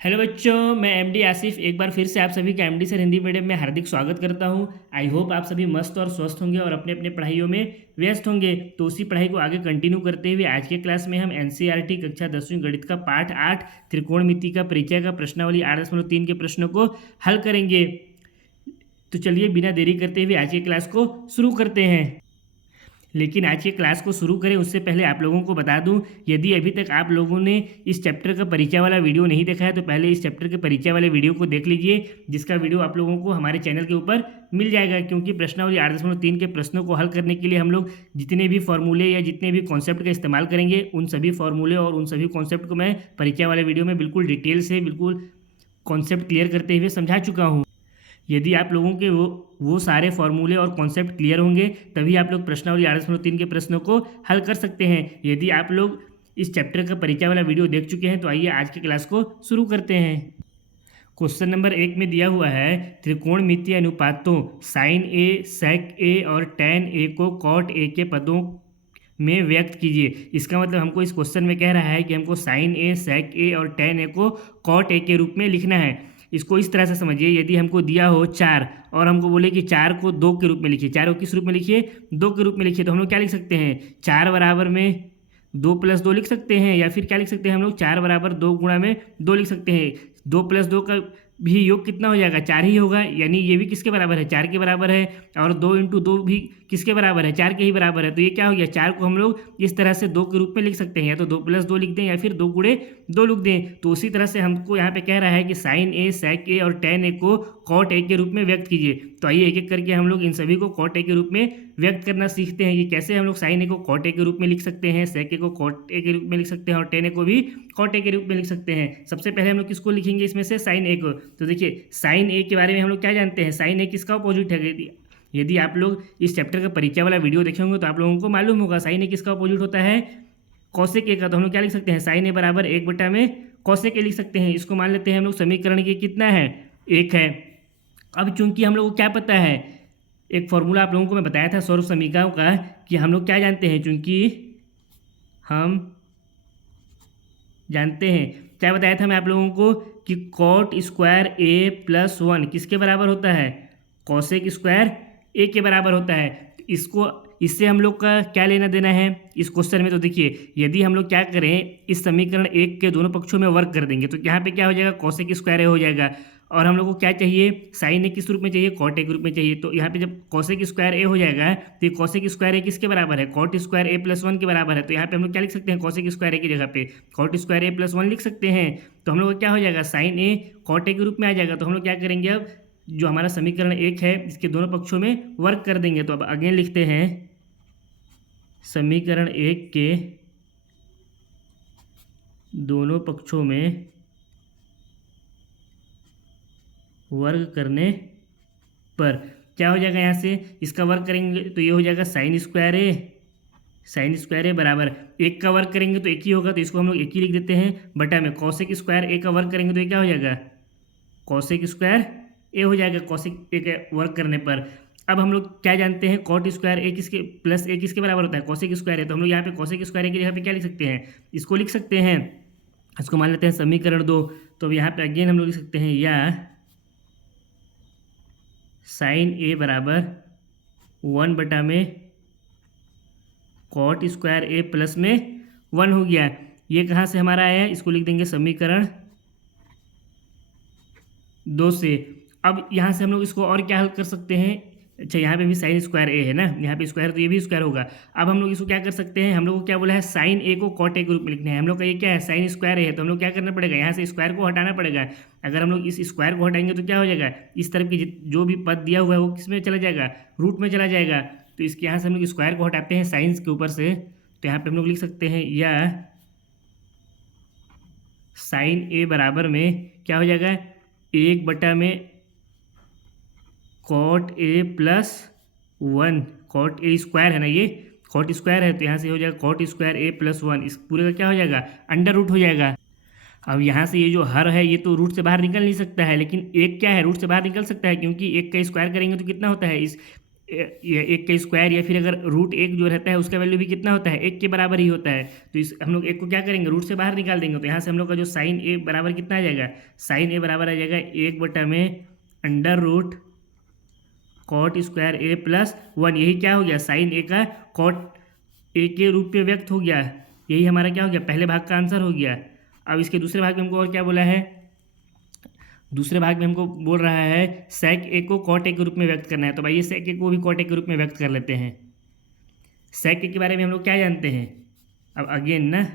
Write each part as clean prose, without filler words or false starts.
Hello बच्चों, मैं MD Asif एक बार फिर से आप सभी का एमडी सर हिंदी मीडियम में हार्दिक स्वागत करता हूं। आई होप आप सभी मस्त और स्वस्थ होंगे और अपने अपने पढ़ाइयों में व्यस्त होंगे। तो उसी पढ़ाई को आगे कंटिन्यू करते हुए आज के क्लास में हम एनसीईआरटी कक्षा 10वीं गणित का पाठ 8 त्रिकोणमिति का परिचय का प्रश्नावली 8.3 के प्रश्नों को हल करेंगे। तो चलिए बिना देरी करते हुए आज की क्लास को शुरू करते हैं। लेकिन आज की क्लास को शुरू करें उससे पहले आप लोगों को बता दूं, यदि अभी तक आप लोगों ने इस चैप्टर का परिचय वाला वीडियो नहीं देखा है तो पहले इस चैप्टर के परिचय वाले वीडियो को देख लीजिए, जिसका वीडियो आप लोगों को हमारे चैनल के ऊपर मिल जाएगा। क्योंकि प्रश्नावली 8.3 के प्रश्नों को हल करने के लिए हम लोग जितने भी फॉर्मूले या जितने भी कॉन्सेप्ट का इस्तेमाल करेंगे उन सभी फॉर्मूले और उन सभी कॉन्सेप्ट को मैं परिचय वाले वीडियो में बिल्कुल डिटेल से बिल्कुल कॉन्सेप्ट क्लियर करते हुए समझा चुका हूँ। यदि आप लोगों के वो सारे फॉर्मूले और कॉन्सेप्ट क्लियर होंगे तभी आप लोग प्रश्नावली 8.3 के प्रश्नों को हल कर सकते हैं। यदि आप लोग इस चैप्टर का परिचय वाला वीडियो देख चुके हैं तो आइए आज की क्लास को शुरू करते हैं। क्वेश्चन नंबर 1 में दिया हुआ है त्रिकोणमितीय अनुपातों साइन ए, सेक ए और टैन ए को कॉट ए के पदों में व्यक्त कीजिए। इसका मतलब हमको इस क्वेश्चन में कह रहा है कि हमको साइन ए, सेक ए और टैन ए को कॉट ए के रूप में लिखना है। इसको इस तरह से समझिए, यदि हमको दिया हो 4 और हमको बोले कि 4 को 2 के रूप में लिखिए, 4 को किस रूप में लिखिए, 2 के रूप में लिखिए, तो हम लोग क्या लिख सकते हैं 4 बराबर में 2 + 2 लिख सकते हैं। या फिर क्या लिख सकते हैं हम लोग 4 बराबर 2 गुणा में 2 लिख सकते हैं। 2 + 2 का भी योग कितना हो जाएगा, 4 ही होगा, यानी ये भी किसके बराबर है, 4 के बराबर है। और 2 × 2 भी किसके बराबर है, 4 के ही बराबर है। तो ये क्या हो गया, 4 को हम लोग इस तरह से 2 के रूप में लिख सकते हैं, या तो 2 + 2 लिख दें या फिर 2 × 2 लिख दें। तो उसी तरह से हमको यहाँ पे कह रहा है कि साइन ए, सेक ए और टैन ए को कॉट ए के रूप में व्यक्त कीजिए। तो आइए एक एक करके हम लोग इन सभी को कॉट ए के रूप में व्यक्त करना सीखते हैं। ये कैसे हम लोग साइन ए को कॉट ए के रूप में लिख सकते हैं, सेक ए को कॉट ए के रूप में लिख सकते हैं और टैन ए को भी कॉट ए के रूप में लिख सकते हैं। सबसे पहले हम लोग किसको लिखेंगे इसमें से, साइन ए को। तो देखिए साइन ए के बारे में हम लोग क्या जानते हैं, साइन ए किसका अपोजिट है। यदि आप लोग इस चैप्टर का परिचय वाला वीडियो देखे होंगे तो आप लोगों को मालूम होगा साइन ए किसका अपोजिट होता है, कॉसेक ए का। तो हम लोग क्या लिख सकते हैं, साइन ए बराबर 1 में कॉसेक ए लिख सकते हैं। इसको मान लेते हैं हम लोग समीकरण के कितना है, 1 है। अब चूंकि हम लोग को क्या पता है, एक फॉर्मूला आप लोगों को मैं बताया था स्वरूप समीकरणों का, कि हम लोग क्या जानते हैं, चूंकि हम जानते हैं, क्या बताया था मैं आप लोगों को कि कॉट स्क्वायर ए + 1 किसके बराबर होता है, कॉसेक स्क्वायर ए के बराबर होता है। इससे हम लोग का क्या लेना देना है इस क्वेश्चन में। तो देखिए यदि हम लोग क्या करें, इस समीकरण 1 के दोनों पक्षों में वर्क कर देंगे तो यहाँ पे क्या हो जाएगा, कॉसेक स्क्वायर ए हो जाएगा। और हम लोग को क्या चाहिए, साइन ए किस रूप में चाहिए, कॉट ए के रूप में चाहिए। तो यहाँ पे जब कॉसेक स्क्वायर ए हो जाएगा तो ये कॉसेक स्क्वायर ए किसके बराबर है, कॉट स्क्वायर ए + 1 के बराबर है। तो यहाँ पे हम लोग क्या लिख सकते हैं, कॉसेक स्क्वायर ए की जगह पे कॉट स्क्वायर ए + 1 लिख सकते हैं। तो हम लोग का क्या हो जाएगा, साइन ए कॉट ए के रूप में आ जाएगा। तो हम लोग क्या करेंगे, अब जो हमारा समीकरण 1 है इसके दोनों पक्षों में वर्क कर देंगे। तो अब अगेन लिखते हैं समीकरण 1 के दोनों पक्षों में वर्ग करने पर क्या हो जाएगा, यहाँ से इसका वर्ग करेंगे तो ये हो जाएगा साइन स्क्वायर ए बराबर 1 का वर्ग करेंगे तो 1 ही होगा, तो इसको हम लोग 1 ही लिख देते हैं, बटा में कॉसेक स्क्वायर ए का वर्ग करेंगे तो ये क्या हो जाएगा, कॉसेक स्क्वायर ए हो जाएगा कॉसेक ए का वर्ग करने पर। अब हम लोग क्या जानते हैं, कॉट स्क्वायर ए किसके + ए किसके बराबर होता है, कॉसेक स्क्वायर ए। तो हम लोग यहाँ पे कॉसेक स्क्वायर ए की जगह पे क्या लिख सकते हैं, इसको लिख सकते हैं, इसको मान लेते हैं समीकरण 2। तो अब यहाँ पे अगेन हम लोग लिख सकते हैं, या साइन ए बराबर 1 में कॉट स्क्वायर ए + 1 हो गया। ये कहाँ से हमारा आया है, इसको लिख देंगे समीकरण 2 से। अब यहाँ से हम लोग इसको और क्या हल कर सकते हैं, अच्छा यहाँ पे भी साइन स्क्वायर ए है ना, यहाँ पे स्क्वायर तो ये भी स्क्वायर होगा। अब हम लोग इसको क्या कर सकते हैं, हम लोग को क्या बोला है, साइन ए को कॉट ए के रूप में लिखना है। हम लोग का ये क्या है, साइन स्क्वायर ए है, तो हम लोग क्या करना पड़ेगा, यहाँ से स्क्वायर को हटाना पड़ेगा। अगर हम लोग इस स्क्वायर को हटाएंगे तो क्या हो जाएगा, इस तरफ की जो भी पद दिया हुआ है वो किस में चला जाएगा, रूट में चला जाएगा। तो इसके यहाँ से हम लोग स्क्वायर को हटाते हैं साइंस के ऊपर से, तो यहाँ पर हम लोग लिख सकते हैं, या साइन ए बराबर में क्या हो जाएगा, 1 में cot A + 1, cot A square है ना, ये कॉट स्क्वायर है तो यहाँ से हो जाएगा कॉट स्क्वायर ए + 1, इस पूरे का क्या हो जाएगा, अंडर रूट हो जाएगा। अब यहाँ से ये जो हर है ये तो रूट से बाहर निकल नहीं सकता है, लेकिन 1 क्या है, रूट से बाहर निकल सकता है, क्योंकि 1 का स्क्वायर करेंगे तो कितना होता है, इस ये एक का स्क्वायर या फिर अगर रूट एक जो रहता है उसका वैल्यू भी कितना होता है, एक के बराबर ही होता है। तो इस हम लोग एक को क्या करेंगे, रूट से बाहर निकाल देंगे। तो यहाँ से हम लोग का जो साइन ए बराबर कितना आ जाएगा, साइन ए बराबर आ जाएगा 1/में अंडर रूट कॉट स्क्वायर ए प्लस 1। यही क्या हो गया, साइन ए का कॉट ए के रूप में व्यक्त हो गया। यही हमारा क्या हो गया, पहले भाग का आंसर हो गया। अब इसके दूसरे भाग में हमको और क्या बोला है, दूसरे भाग में हमको बोल रहा है सेक ए को कॉट ए के रूप में व्यक्त करना है। तो भाई ये सेक ए को भी कॉट ए के रूप में व्यक्त कर लेते हैं। सेक ए के बारे में हम लोग क्या जानते हैं, अब अगेन ना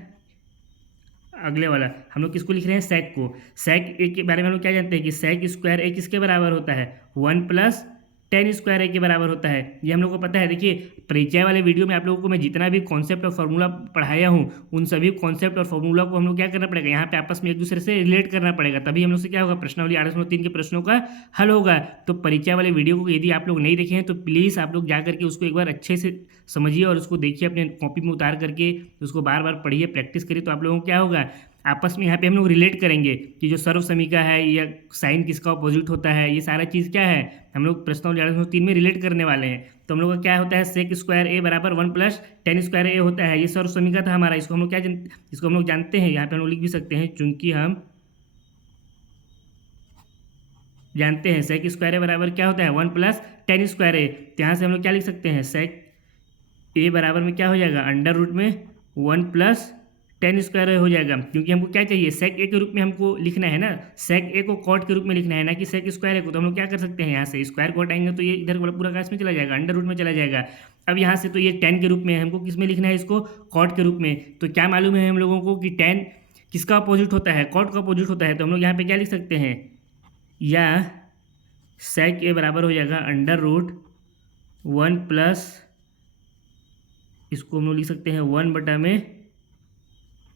अगले वाला हम लोग किसको लिख रहे हैं, सेक को। सेक ए के बारे में हम लोग क्या जानते हैं कि सेक स्क्वायर ए किसके बराबर होता है, 1+tan² ए के बराबर होता है। ये हम लोग को पता है। देखिए परिचय वाले वीडियो में आप लोगों को मैं जितना भी कॉन्सेप्ट और फार्मूला पढ़ाया हूँ उन सभी कॉन्सेप्ट और फार्मूला को हम लोग क्या करना पड़ेगा, यहाँ पे आपस में एक दूसरे से रिलेट करना पड़ेगा, तभी हम लोग से क्या होगा, प्रश्नावली 803 के प्रश्नों का हल होगा। तो परिचय वाले वीडियो को यदि आप लोग नहीं देखे हैं तो प्लीज़ आप लोग जा करके उसको एक बार अच्छे से समझिए और उसको देखिए, अपने कॉपी में उतार करके उसको बार बार पढ़िए, प्रैक्टिस करिए। तो आप लोगों को क्या होगा, आपस में यहाँ पे हम लोग रिलेट करेंगे कि जो सर्व समीका है या साइन किसका अपोजिट होता है, ये सारा चीज़ क्या है हम लोग प्रश्नावली 803 में रिलेट करने वाले हैं। तो हम लोग का क्या होता है, सेक स्क्वायर ए बराबर 1+tan² ए होता है। ये सर्व समीका था हमारा। इसको हम लोग इसको हम लोग जानते हैं, यहाँ पे हम लोग लिख भी सकते हैं, चूंकि हम जानते हैं सेक स्क्वायर ए बराबर क्या होता है, 1+tan² ए। तो यहाँ से हम लोग क्या लिख सकते हैं, सेक ए बराबर में क्या हो जाएगा, अंडर रूट में 1+tan² हो जाएगा। क्योंकि हमको क्या चाहिए, सेक ए के रूप में हमको लिखना है ना, सेक ए को कॉट के रूप में लिखना है ना कि सेक स्क्वायर ए को। तो हम लोग क्या कर सकते हैं, यहाँ से स्क्वायर कॉट आएंगे तो ये इधर पूरा का इसमें चला जाएगा, अंडर रूट में चला जाएगा। अब यहाँ से तो ये tan के रूप में हमको किस में लिखना है, इसको कॉट के रूप में। तो क्या मालूम है हम लोगों को कि tan किसका अपोजिट होता है, कॉट का अपोजिट होता है। तो हम लोग यहाँ पे क्या लिख सकते हैं, या सेक ए बराबर हो जाएगा अंडर रूट 1+, इसको हम लोग लिख सकते हैं 1/में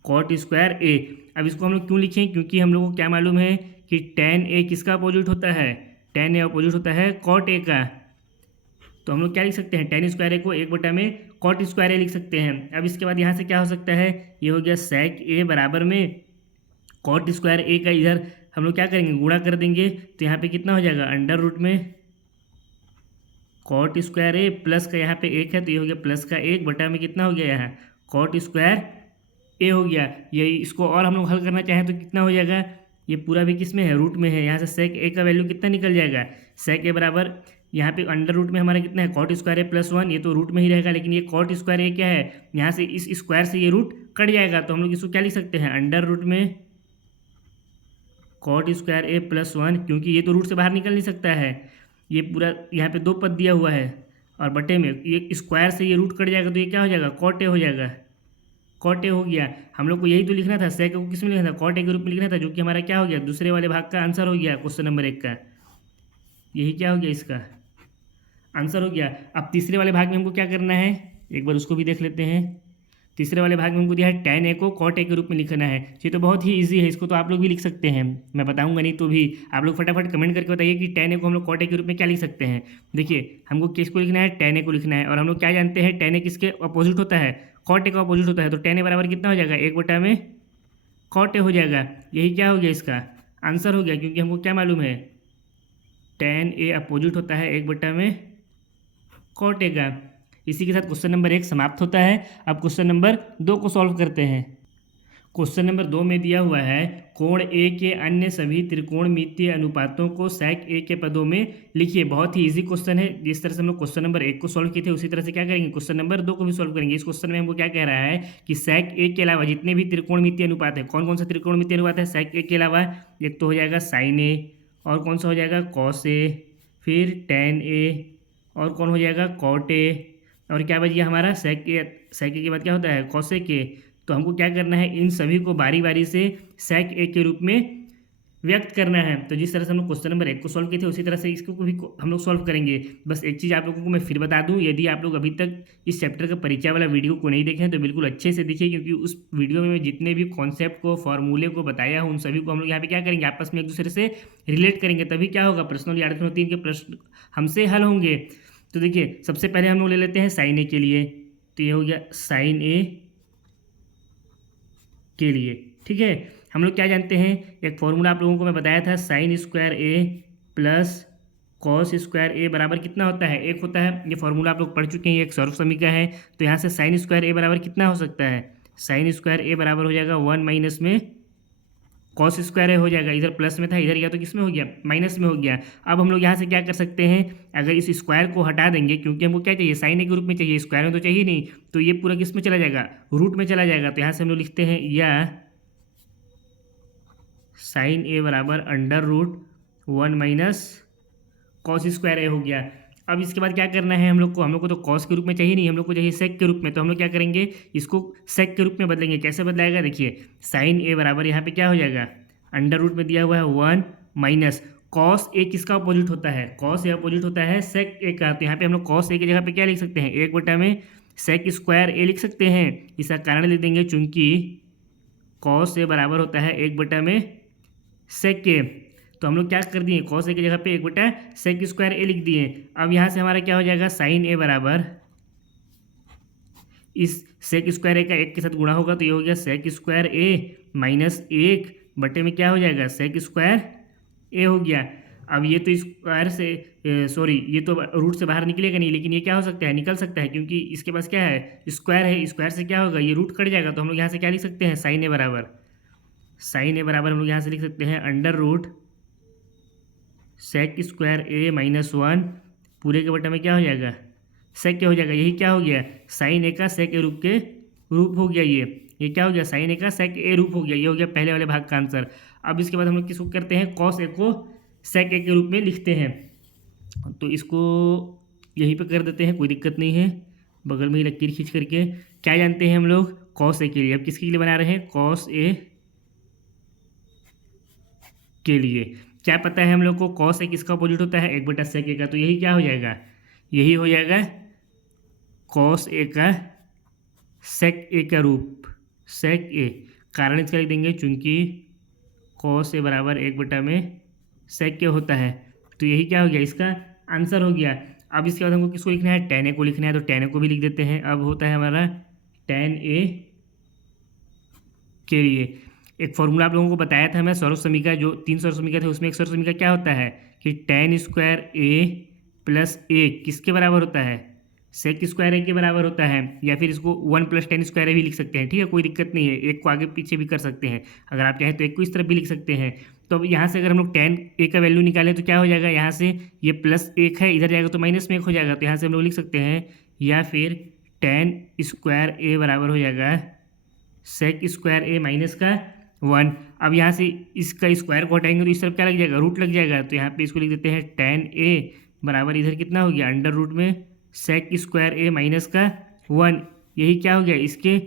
कॉट स्क्वायर ए। अब इसको हम लोग क्यों लिखें, क्योंकि हम लोग को क्या मालूम है कि tan ए किसका अपोजिट होता है, tan ए अपोजिट होता है कॉट ए का। तो हम लोग क्या लिख सकते हैं, tan² ए को 1/में कॉट स्क्वायर ए लिख सकते हैं। अब इसके बाद यहाँ से क्या हो सकता है, ये हो गया सेक ए बराबर में कॉट स्क्वायर ए का, इधर हम लोग क्या करेंगे, गुणा कर देंगे। तो यहाँ पे कितना हो जाएगा, अंडर रूट में कॉट स्क्वायर ए प्लस का यहाँ पे 1 है तो ये हो गया प्लस का 1/में कितना हो गया, यहाँ कॉट स्क्वायर ए हो गया। ये इसको और हम लोग हल करना चाहें तो कितना हो जाएगा, ये पूरा भी किस में है, रूट में है। यहाँ से सेक ए का वैल्यू कितना निकल जाएगा, सेक ए बराबर यहाँ पे अंडर रूट में हमारा कितना है, कॉट स्क्वायर ए प्लस 1। ये तो रूट में ही रहेगा, लेकिन ये कॉट स्क्वायर ए क्या है, यहाँ से इस स्क्वायर से ये रूट कट जाएगा। तो हम लोग इसको क्या लिख सकते हैं, अंडर रूट में कॉट स्क्वायर ए प्लस 1, क्योंकि ये तो रूट से बाहर निकल नहीं सकता है। ये पूरा यहाँ पे 2 पद दिया हुआ है और बटे में ये स्क्वायर से ये रूट कट जाएगा तो ये क्या हो जाएगा, कॉट ए हो जाएगा, कॉट ए हो गया। हम लोग को यही तो लिखना था, सेक को किस में लिखना था, कॉट ए के रूप में लिखना था, जो कि हमारा क्या हो गया, दूसरे वाले भाग का आंसर हो गया, क्वेश्चन नंबर 1 का। यही क्या हो गया, इसका आंसर हो गया। अब तीसरे वाले भाग में हमको क्या करना है, एक बार उसको भी देख लेते हैं। तीसरे वाले भाग में हमको दिया है tan ए को कॉट ए के रूप में लिखना है। ये तो बहुत ही इजी है, इसको तो आप लोग भी लिख सकते हैं, मैं बताऊंगा नहीं तो भी आप लोग फटाफट कमेंट करके बताइए कि tan ए को हम लोग कॉट ए के रूप में क्या लिख सकते हैं। देखिए हमको किसको लिखना है, tan ए को लिखना है। और हम लोग क्या जानते हैं, tan ए किसके अपोजिट होता है, कॉट ए का अपोजिट होता है। तो tan ए बराबर कितना हो जाएगा, 1/में कॉट ए हो जाएगा। यही क्या हो गया, इसका आंसर हो गया, क्योंकि हमको क्या मालूम है, tan ए अपोजिट होता है 1/में कॉट ए का। इसी के साथ क्वेश्चन नंबर 1 समाप्त होता है। अब क्वेश्चन नंबर 2 को सॉल्व करते हैं। क्वेश्चन नंबर 2 में दिया हुआ है कोण ए के अन्य सभी त्रिकोणमितीय अनुपातों को सेक ए के पदों में लिखिए। बहुत ही इजी क्वेश्चन है। जिस तरह से हम लोग क्वेश्चन नंबर 1 को सॉल्व किए थे उसी तरह से क्या करेंगे, क्वेश्चन नंबर 2 को भी सॉल्व करेंगे। इस क्वेश्चन में हमको क्या कह रहा है कि सेक ए के अलावा जितने भी त्रिकोणमितीय अनुपात है, कौन कौन सा त्रिकोणमितीय अनुपात है सेक ए के अलावा, एक तो हो जाएगा साइन ए, और कौन सा हो जाएगा कॉस ए, फिर टैन ए, और कौन हो जाएगा कॉट ए, और क्या बच गया हमारा सेक ए के बाद क्या होता है कॉसेक ए। तो हमको क्या करना है, इन सभी को बारी बारी से सेक ए के रूप में व्यक्त करना है। तो जिस तरह से हम लोग क्वेश्चन नंबर 1 को सॉल्व किए थे उसी तरह से इसको भी हम लोग सॉल्व करेंगे। बस एक चीज़ आप लोगों को मैं फिर बता दूं, यदि आप लोग अभी तक इस चैप्टर का परिचय वाला वीडियो को नहीं देखे हैं तो बिल्कुल अच्छे से देखिए, क्योंकि उस वीडियो में मैं जितने भी कॉन्सेप्ट को फॉर्मूले को बताया हूँ उन सभी को हम लोग यहाँ पे क्या करेंगे, आपस में एक दूसरे से रिलेट करेंगे, तभी क्या होगा, प्रश्नों 803 के प्रश्न हमसे हल होंगे। तो देखिए सबसे पहले हम लोग ले लेते हैं साइन ए के लिए। तो ये हो गया साइन ए के लिए, ठीक है। हम लोग क्या जानते हैं, एक फॉर्मूला आप लोगों को मैं बताया था, साइन स्क्वायर ए प्लस कॉस स्क्वायर ए बराबर कितना होता है, 1 होता है। ये फॉर्मूला आप लोग पढ़ चुके हैं, ये एक सर्व समीकरण है। तो यहाँ से साइन स्क्वायर ए बराबर कितना हो सकता है, साइन स्क्वायर ए बराबर हो जाएगा 1 माइनस में कॉस स्क्वायर ए हो जाएगा। इधर प्लस में था, इधर गया तो किस में हो गया, माइनस में हो गया। अब हम लोग यहाँ से क्या कर सकते हैं, अगर इस स्क्वायर को हटा देंगे, क्योंकि हमको क्या चाहिए, साइन ए के रूप में चाहिए, स्क्वायर में तो चाहिए नहीं, तो ये पूरा किस में चला जाएगा, रूट में चला जाएगा। तो यहाँ से हम लोग लिखते हैं या साइन ए बराबर under root 1 minus cos square A हो गया। अब इसके बाद क्या करना है हम लोग को तो कॉस के रूप में चाहिए नहीं, हम लोग को चाहिए सेक के रूप में। तो हम लोग क्या करेंगे, इसको सेक के रूप में बदलेंगे। कैसे बदलाएगा, देखिए साइन ए बराबर यहाँ पे क्या हो जाएगा, अंडर रूट में दिया हुआ है 1 माइनस कॉस ए किसका अपोजिट होता है, कॉस ए अपोजिट होता है सेक ए का। तो यहाँ पे हम लोग कॉस ए की जगह पे क्या लिख सकते हैं, 1/में सेक स्क्वायर ए लिख सकते हैं। इसका कारण लिख देंगे, चूंकि कॉस ए बराबर होता है 1/में सेक ए। तो हम लोग क्या कर दिए, कॉस ए की जगह पे 1/सेक स्क्वायर ए लिख दिए। अब यहाँ से हमारा क्या हो जाएगा, साइन ए बराबर इस सेक स्क्वायर ए का 1 के साथ गुणा होगा, तो ये हो गया सेक स्क्वायर ए माइनस 1 में क्या हो जाएगा, सेक स्क्वायर ए हो गया। अब ये तो स्क्वायर से सॉरी ये तो रूट से बाहर निकलेगा नहीं, लेकिन ये क्या हो सकता है, निकल सकता है, क्योंकि इसके पास क्या है, स्क्वायर है। स्क्वायर से क्या होगा, ये रूट कट जाएगा। तो हम लोग यहाँ से क्या लिख सकते हैं, साइन ए बराबर हम लोग यहाँ से लिख सकते हैं अंडर रूट सेक स्क्वायर ए माइनस 1 पूरे के बटा में क्या हो जाएगा, सेक क्या हो जाएगा, यही क्या हो गया, साइन ए का सेक ए रूप हो गया। ये क्या हो गया, साइन ए का सेक ए रूप हो गया। ये हो गया पहले वाले भाग का आंसर। अब इसके बाद हम लोग किसको करते हैं, कॉस ए को सेक ए के रूप में लिखते हैं। तो इसको यहीं पे कर देते हैं, कोई दिक्कत नहीं है, बगल में ही लकीर खींच करके। क्या जानते हैं हम लोग, कॉस ए के लिए। अब किसके लिए बना रहे हैं, कॉस ए के लिए। क्या पता है हम लोग को, कॉस ए किसका अपोजिट होता है, 1/सेक ए का। तो यही क्या हो जाएगा, यही हो जाएगा कॉस ए का सेक ए का रूप, सेक ए। कारण इसका लिख देंगे, चूंकि कॉस ए बराबर 1/में सेक ए होता है। तो यही क्या हो गया, इसका आंसर हो गया। अब इसके बाद हमको किसको लिखना है, टेन ए को लिखना है। तो टेन ए को भी लिख देते हैं। अब होता है हमारा टेन ए के लिए एक फॉर्मूला आप लोगों को बताया था मैं, सौरभ समीकरण, जो 3 सौरभ समीकरण थे उसमें एक सौरभ समीकरण क्या होता है कि टेन स्क्वायर ए प्लस ए किसके बराबर होता है, सेक स्क्वायर ए के बराबर होता है। या फिर इसको 1 + टेन स्क्वायर ए भी लिख सकते हैं, ठीक है, कोई दिक्कत नहीं है। एक को आगे पीछे भी कर सकते हैं, अगर आप चाहें तो एक को इस तरफ भी लिख सकते हैं। तो अब यहाँ से अगर हम लोग टेन ए का वैल्यू निकालें तो क्या हो जाएगा, यहाँ से ये +1 है, इधर जाएगा तो -1 हो जाएगा। तो यहाँ से हम लोग लिख सकते हैं, या फिर टेन स्क्वायर ए बराबर हो जाएगा सेक स्क्वायर ए माइनस का 1। अब यहाँ से इसका स्क्वायर को हटाएंगे तो इस तरफ क्या लग जाएगा, रूट लग जाएगा। तो यहाँ पे इसको लिख देते हैं टेन ए बराबर इधर कितना हो गया, अंडर रूट में सेक स्क्वायर ए माइनस का 1। यही क्या हो गया, इसके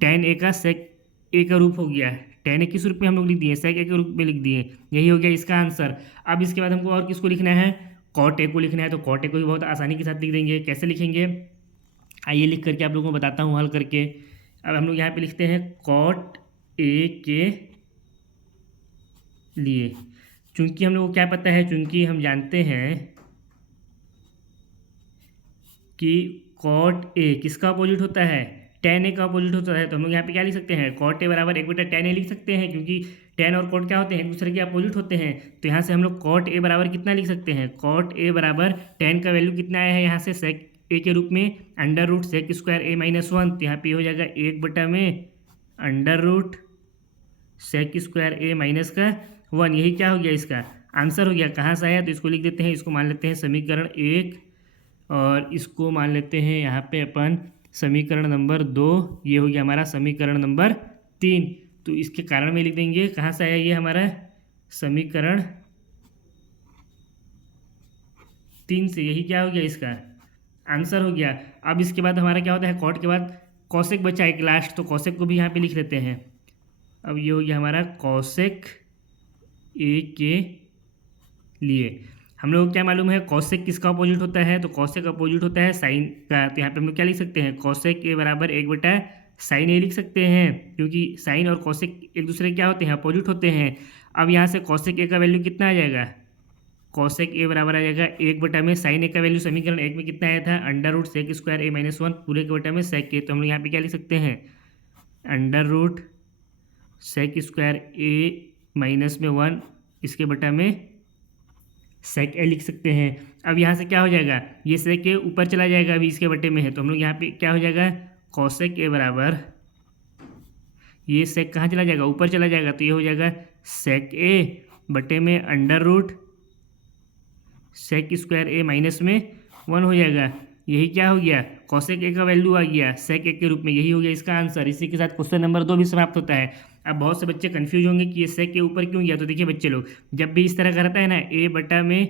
टेन ए का सेक ए का रूप हो गया। टेन ए किस रूप में हम लोग लिख दिए, सेक ए के रूप में लिख दिए। यही हो गया इसका आंसर। अब इसके बाद हमको और किसको लिखना है, कॉट ए को लिखना है। तो कॉट ए को भी बहुत आसानी के साथ लिख देंगे। कैसे लिखेंगे, आइए लिख करके आप लोगों को बताता हूँ हल करके। अब हम लोग यहाँ पे लिखते हैं कॉट ए के लिए। चूंकि हम लोग को क्या पता है, चूंकि हम जानते हैं कि कॉट ए किसका अपोजिट होता है, टेन ए का अपोजिट होता है। तो हम लोग यहाँ पे क्या लिख सकते हैं, कॉट ए बराबर 1/tan ए लिख सकते हैं, क्योंकि टेन और कॉट क्या होते हैं, एक दूसरे के अपोजिट होते हैं। तो यहाँ से हम लोग कॉट ए बराबर कितना लिख सकते हैं, कॉट ए बराबर टेन का वैल्यू कितना आया है यहाँ से, सेक ए के रूप में अंडर रूट सेक स्क्वायर ए माइनस 1। तो यहाँ पे हो जाएगा 1/में अंडर रूट सेक स्क्वायर ए माइनस का 1। यही क्या हो गया, इसका आंसर हो गया। कहाँ से आया, तो इसको लिख देते हैं, इसको मान लेते हैं समीकरण 1 और इसको मान लेते हैं यहाँ पे अपन समीकरण नंबर 2। ये हो गया हमारा समीकरण नंबर 3। तो इसके कारण में लिख देंगे, कहाँ से आया ये हमारा समीकरण 3 से। यही क्या हो गया, इसका आंसर हो गया। अब इसके बाद हमारा क्या होता है, कॉट के बाद कॉसेक बचा एक लास्ट, तो कॉसेक को भी यहाँ पे लिख लेते हैं। अब ये हो गया हमारा कॉसेक ए के लिए। हम लोग को क्या मालूम है, कॉसेक किसका अपोजिट होता है, तो कॉसेक अपोजिट होता है साइन का। तो यहाँ पे हम लोग क्या लिख सकते हैं, कॉसेक ए बराबर 1/sin ए लिख सकते हैं, क्योंकि साइन और कॉसेक एक दूसरे क्या होते हैं, अपोजिट होते हैं। अब यहाँ से कॉसेक ए का वैल्यू कितना आ जाएगा, कॉसेक ए बराबर आ जाएगा 1/में साइन ए का वैल्यू समीकरण 1 में कितना आया था, अंडर रूट सेक स्क्वायर ए माइनस 1 पूरे के बटा में सेक ए। तो हम लोग यहाँ पे क्या लिख सकते हैं, अंडर रूट सेक स्क्वायर ए माइनस में 1 इसके बटा में सेक ए लिख सकते हैं। अब यहाँ से क्या हो जाएगा, ये सेक ए ऊपर चला जाएगा, अभी इसके बटे में है, तो हम लोग यहाँ पे क्या हो जाएगा, कॉसेक ए बराबर, ये सेक कहाँ चला जाएगा, ऊपर चला जाएगा, तो ये हो जाएगा सेक ए बटे में अंडर रूट सेक स्क्वायर ए माइनस में 1 हो जाएगा। यही क्या हो गया, कॉसेक ए का वैल्यू आ गया सेक ए के रूप में, यही हो गया इसका आंसर। इसी के साथ क्वेश्चन नंबर 2 भी समाप्त होता है। अब बहुत से बच्चे कंफ्यूज होंगे कि ये सेक के ऊपर क्यों गया, तो देखिए बच्चे लोग, जब भी इस तरह का रहता है ना, ए बटा में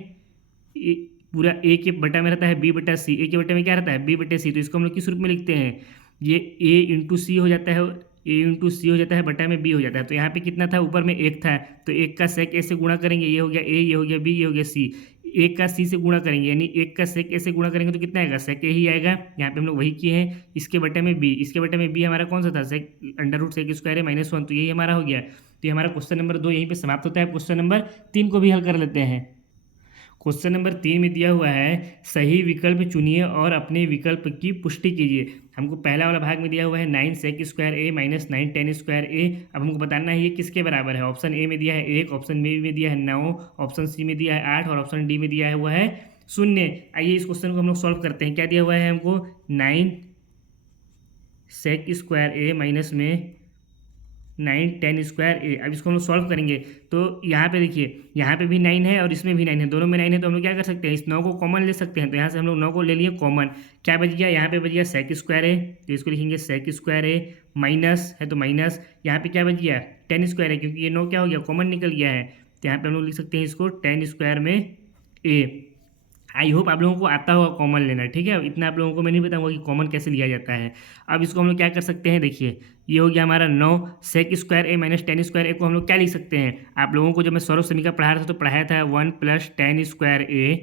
पूरा ए के बटा में रहता है बी बटा सी, ए के बटे में क्या रहता है बी बटे सी, तो इसको हम लोग किस रूप में लिखते हैं, ये ए इंटू सी हो जाता है, ए इंटू सी हो जाता है, बटा में बी हो जाता है। तो यहाँ पे कितना था, ऊपर में एक था, तो एक का सेक ए से गुणा करेंगे, ये हो गया ए, ये हो गया बी, ये हो गया सी, एक का सी से गुणा करेंगे, यानी एक का सेक ए से गुणा करेंगे तो कितना आएगा, सेक ए ही आएगा। यहाँ पे हम लोग वही किए हैं, इसके बटे में बी, इसके बटे में बी हमारा कौन सा था, सेक अंडर रूट सेक स्क्वायर है माइनस 1, तो यही हमारा हो गया। तो ये हमारा क्वेश्चन नंबर 2 यहीं पे समाप्त होता है। क्वेश्चन नंबर 3 को भी हल कर लेते हैं। क्वेश्चन नंबर 3 में दिया हुआ है, सही विकल्प चुनिए और अपने विकल्प की पुष्टि कीजिए। हमको पहला वाला भाग में दिया हुआ है 9 सेक स्क्वायर ए माइनस 9 टेन स्क्वायर ए। अब हमको बताना है ये किसके बराबर है। ऑप्शन ए में दिया है 1, ऑप्शन बी में दिया है 9, ऑप्शन सी में दिया है 8 और ऑप्शन डी में दिया है हुआ है 0। आइए इस क्वेश्चन को हम लोग सॉल्व करते हैं। क्या दिया हुआ है हमको, 9 सेक स्क्वायर ए माइनस में 9 टेन स्क्वायर ए। अब इसको हम लोग सॉल्व करेंगे, तो यहाँ पे देखिए, यहाँ पे भी 9 है और इसमें भी 9 है, दोनों में 9 है, तो हम लोग क्या कर सकते हैं, इस 9 को कॉमन ले सकते हैं। तो यहाँ से हम लोग 9 को ले लिए कॉमन, क्या बच गया, यहाँ पे बच गया सेक स्क्वायर ए, तो इसको लिखेंगे सेक स्क्वायर ए, माइनस है तो माइनस, यहाँ पे क्या बच गया, टेन स्क्वायर है, क्योंकि ये 9 क्या हो गया, कॉमन निकल गया है, तो यहाँ पे हम लोग लिख सकते हैं इसको टेन स्क्वायर में ए। आई होप आप लोगों को आता होगा कॉमन लेना, ठीक है, इतना आप लोगों को मैं नहीं बताऊंगा कि कॉमन कैसे लिया जाता है। अब इसको हम लोग क्या कर सकते हैं, देखिए ये हो गया हमारा 9 सेक स्क्वायर ए माइनस टेन स्क्वायर ए को हम लोग क्या लिख सकते हैं। आप लोगों को जब मैं सौरभ समीकरण पढ़ा रहा था तो पढ़ाया था 1 प्लस टेन स्क्वायर ए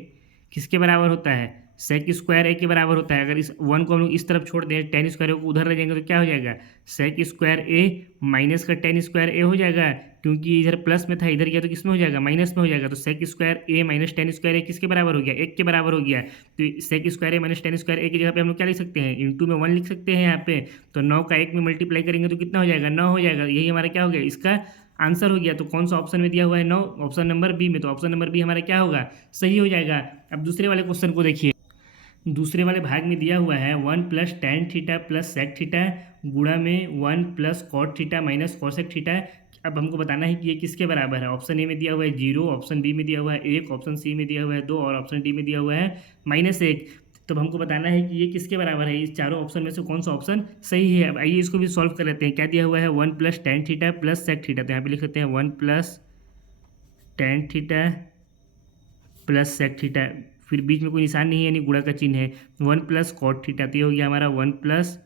किसके बराबर होता है, सेक स्क्वायर ए के बराबर होता है। अगर इस 1 को हम लोग इस तरफ छोड़ दें, टेन स्क्वायर ए को उधर रह जाएंगे तो क्या हो जाएगा, सेक स्क्वायर ए माइनस का टेन स्क्वायर ए हो जाएगा, क्योंकि इधर प्लस में था, इधर गया तो किस में हो जाएगा, माइनस में हो जाएगा। तो सेक स्क्वायर ए माइनस टेन स्क्वायर ए किसके बराबर हो गया, 1 के बराबर हो गया। तो सेक स्क्वायर ए माइनस टेन स्क्वायर ए की जगह पे हम लोग क्या लिख सकते हैं, इंटू में 1 लिख सकते हैं यहाँ पे। तो 9 का 1 में मल्टीप्लाई करेंगे तो कितना हो जाएगा, 9 हो जाएगा। यही हमारा क्या हो गया, इसका आंसर हो गया। तो कौन सा ऑप्शन में दिया हुआ है, 9, ऑप्शन नंबर बी में, तो ऑप्शन नंबर बी हमारा क्या होगा, सही हो जाएगा। अब दूसरे वाले क्वेश्चन को देखिए, दूसरे वाले भाग में दिया हुआ है 1 plus tan theta plus sec theta गुणा में 1 plus cot theta minus cosec theta. अब हमको बताना है कि ये किसके बराबर है। ऑप्शन ए में दिया हुआ है 0, ऑप्शन बी में दिया हुआ है 1, ऑप्शन सी में दिया हुआ है 2 और ऑप्शन डी में दिया हुआ है -1। तो हमको बताना है कि ये किसके बराबर है, इस चारों ऑप्शन में से कौन सा ऑप्शन सही है। अब आइए इसको भी सॉल्व कर लेते हैं। क्या दिया हुआ है, 1 plus tan theta plus sec theta, तो यहाँ पे लिख सकते हैं 1 plus tan theta plus sec theta, फिर बीच में कोई निशान नहीं है यानी गुणा का चिन्ह है, 1 प्लस कॉट थीटा, तो ये हो गया हमारा 1 प्लस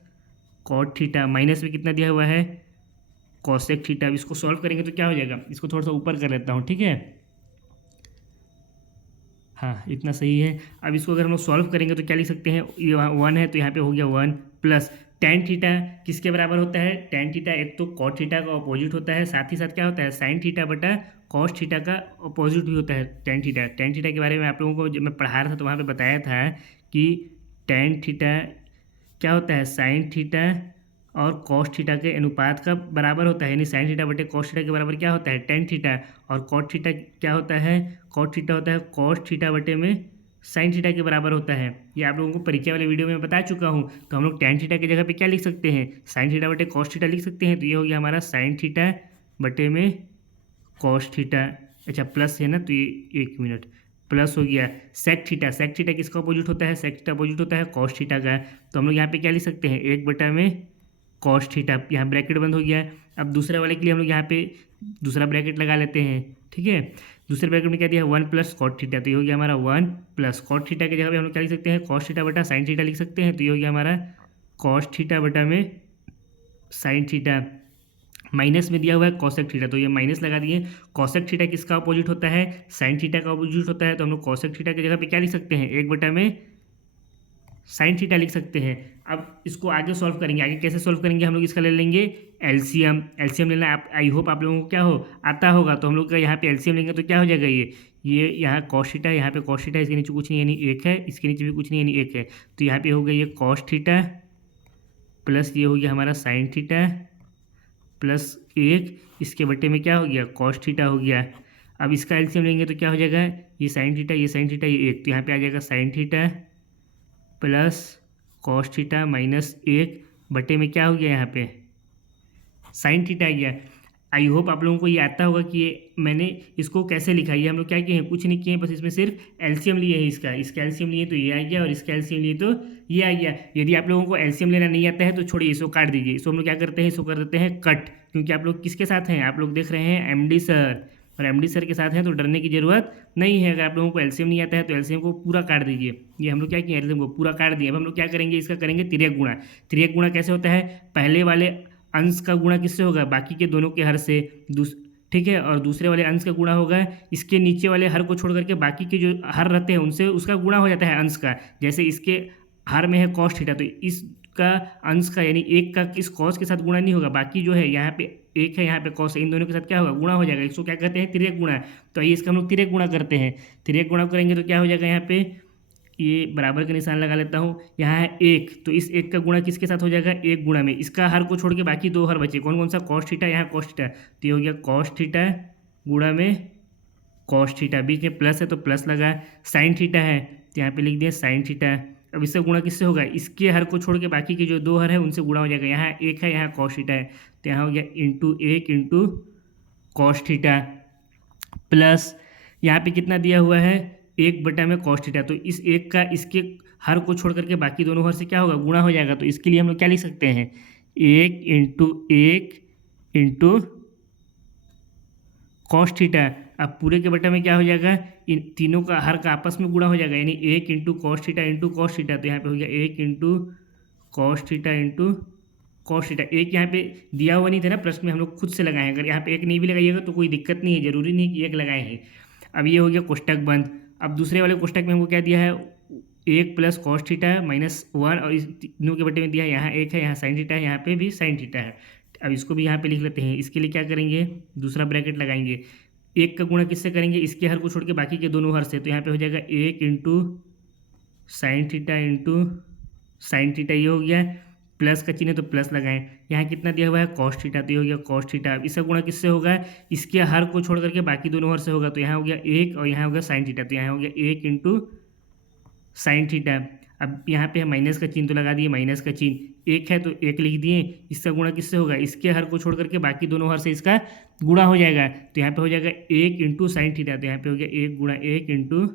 कॉट थीटा, माइनस में कितना दिया हुआ है, कॉसेक थीटा। अब इसको सॉल्व करेंगे तो क्या हो जाएगा, इसको थोड़ा सा ऊपर कर लेता हूँ, ठीक है, हाँ इतना सही है। अब इसको अगर हम लोग सॉल्व करेंगे तो क्या लिख सकते हैं, ये 1 है तो यहाँ पे हो गया 1 प्लस टेन थीटा किसके बराबर होता है, टेन थीटा एक तो कॉट थीटा का अपोजिट होता है, साथ ही साथ क्या होता है, साइन थीटा बटा कॉस थीटा का अपोजिट भी होता है टेन थीटा। टेन थीटा के बारे में आप लोगों को जब मैं पढ़ा रहा था तो वहाँ पे बताया था कि टेन थीटा क्या होता है, साइन थीटा और कॉस थीटा के अनुपात का बराबर होता है, यानी साइन थीटा बटे कॉस थीटा के बराबर क्या होता है, टेन थीटा, और कॉट थीटा क्या होता है, कॉट थीटा होता है कॉस थीटा बटे में साइन थीटा के बराबर होता है। ये आप लोगों को परीक्षा वाले वीडियो में बता चुका हूँ। तो हम लोग टेन थीटा की जगह पे क्या लिख सकते हैं, साइन थीटा बटे कॉस थीटा लिख सकते हैं। तो ये हो गया हमारा साइन थीटा बटे में कॉस थीटा, अच्छा प्लस है ना, तो ये 1 मिनट, प्लस हो गया सेक थीटा। सेक थीटा किसका अपोजिट होता है, सेक थीटा अपोजिट होता है कॉस थीटा का। तो हम लोग यहाँ पे क्या लिख सकते हैं, 1 बटा में कॉस थीटा, यहाँ ब्रैकेट बंद हो गया। अब दूसरे वाले के लिए हम लोग यहाँ पे दूसरा ब्रैकेट लगा लेते हैं, ठीक है। दूसरे ब्रैकेट में क्या दिया है, 1 प्लस कॉट थीटा, तो ये हो गया हमारा 1 प्लस कॉट थीटा की जगह पे हम लोग क्या लिख सकते हैं, कॉस थीटा बटा साइन थीटा लिख सकते हैं। तो ये हो गया हमारा कॉस थीटा बटा में साइन थीटा, माइनस में दिया हुआ है कॉसेक थीटा, तो ये माइनस लगा दिए। कॉसेक थीटा किसका अपोजिट होता है, साइन थीटा का अपोजिट होता है। तो हम लोग कॉसेक थीटा की जगह पे क्या लिख सकते हैं, 1 बटा में साइन थीटा लिख सकते हैं। अब इसको आगे सॉल्व करेंगे, आगे कैसे सॉल्व करेंगे, हम लोग इसका ले लेंगे एलसीएम। एलसीएम लेना आप, आई होप आप लोगों को क्या हो आता होगा। तो हम लोग का यहाँ पे एलसीएम लेंगे तो क्या हो जाएगा, ये यहाँ कॉस थीटा, यहाँ पे कॉस थीटा, इसके नीचे कुछ नहीं यानी 1 है, इसके नीचे भी कुछ नहीं यानी 1 है। तो यहाँ पे हो गया ये कॉस थीटा प्लस ये हो गया हमारा साइन थीटा प्लस 1, इसके बटे में क्या हो गया, कॉस थीटा हो गया। अब इसका एलसीएम लेंगे तो क्या हो जाएगा, ये साइन थीटा ये साइन थीटा ये एक, तो यहाँ पे आ जाएगा sine theta plus cos theta minus एक बटे में क्या हो गया यहाँ पे साइन थीटा आ गया। आई होप आप लोगों को ये आता होगा कि ये मैंने इसको कैसे लिखा है। ये हम लोग क्या किए हैं, कुछ नहीं किए हैं, बस इसमें सिर्फ एलसीएम लिए हैं इसका एलसीएम लिए तो ये आ गया और इसका एलसीएम लिए तो ये आ गया। यदि आप लोगों को एलसीएम लेना नहीं आता है तो छोड़िए, इसको काट दीजिए। इसको हम लोग क्या करते हैं, इसको कर देते हैं कट, क्योंकि आप लोग किसके साथ हैं, आप लोग देख रहे हैं एमडी सर, और एमडी सर के साथ हैं तो डरने की जरूरत नहीं है। अगर आप लोगों को एलसीएम नहीं आता है तो एलसीएम को पूरा काट दीजिए। ये हम लोग क्या किए, एलसीएम को पूरा काट दिए। अब हम लोग क्या करेंगे, इसका करेंगे तिर्यक गुणा। तिर्यक गुणा कैसे होता है, पहले वाले अंश का गुणा किससे होगा, बाकी के दोनों के हर से, ठीक है, और दूसरे वाले अंश का गुणा होगा इसके नीचे वाले हर को छोड़ करके बाकी के जो हर रहते हैं उनसे उसका गुणा हो जाता है अंश का। जैसे इसके हर में है कॉस थीटा तो इसका अंश का यानी एक का इस कॉस के साथ गुणा नहीं होगा, बाकी जो है यहाँ पे एक है यहाँ पे कॉस है, इन दोनों के साथ क्या होगा, गुणा हो जाएगा। इसको क्या कहते हैं, तिर्यक गुणा। तो आइए इसका हम लोग तिर्यक गुणा करते हैं। तिर्यक गुणा करेंगे तो क्या हो जाएगा, यहाँ पे ये बराबर का निशान लगा लेता हूँ, यहाँ है एक, तो इस एक का गुणा किसके साथ हो जाएगा, एक गुणा में इसका हर को छोड़ के बाकी दो हर बचे, कौन कौन सा, कॉस थीटा, यहाँ कॉस थीटा, तो ये हो गया कॉस थीटा गुणा में कॉस थीटा, बीच में प्लस है तो प्लस लगा। साइन थीटा है तो यहाँ पे लिख दिया साइन थीटा। अब इससे गुणा किससे होगा, इसके हर को छोड़ के बाकी के जो दो हर है उनसे गुणा हो जाएगा। यहाँ एक है यहाँ कॉस थीटा है तो यहाँ हो गया इंटू एक इंटू कॉस थीटा प्लस यहाँ पे कितना दिया हुआ है, एक बटा में कॉस थीटा, तो इस एक का इसके हर को छोड़ करके बाकी दोनों हर से क्या होगा, गुणा हो जाएगा। तो इसके लिए हम लोग क्या लिख सकते हैं, एक इंटू कॉस थीटा। अब पूरे के बटा में क्या हो जाएगा, इन तीनों का हर का आपस में गुणा हो जाएगा, यानी एक into cos theta into cos theta, तो यहाँ पे हो गया एक into cos theta into cos theta. एक यहाँ पे दिया हुआ नहीं था ना प्रश्न में, हम लोग खुद से लगाए हैं। अगर यहाँ पे एक नहीं भी लगाइएगा तो कोई दिक्कत नहीं है, जरूरी नहीं कि एक लगाए हैं। अब ये हो गया कोष्टक बंद। अब दूसरे वाले कोष्टक में हमको क्या दिया है, एक plus cos theta minus one, और इस तीनों के बटे में दिया है यहाँ एक है यहाँ साइन थीटा है यहाँ पे भी साइन थीटा है। अब इसको भी यहाँ पे लिख लेते हैं। इसके लिए क्या करेंगे, दूसरा ब्रैकेट लगाएंगे। एक का गुणा किससे करेंगे, इसके हर को छोड़ के बाकी के दोनों हर से, तो यहाँ पे हो जाएगा एक into sine theta into sine theta, ये हो गया। प्लस का चिन्ह तो प्लस लगाएं, यहाँ कितना दिया हुआ है कॉस थीटा, तो ये हो गया कॉस थीटा। अब इसका गुणा किससे होगा, इसके हर को छोड़ करके बाकी दोनों हर से होगा, तो यहाँ हो गया एक और यहाँ हो गया साइन थीटा, तो यहाँ हो गया एक इंटू साइन थीटा। अब यहाँ पे माइनस का चिन्ह तो लगा दिए, माइनस का चिन्ह एक है तो एक लिख दिए। इसका गुणा किससे होगा, इसके हर को छोड़ करके बाकी दोनों हर से इसका गुणा हो जाएगा, तो यहाँ पे हो जाएगा एक इंटू साइन थीटा, तो यहाँ पे हो गया एक गुणा एक इंटू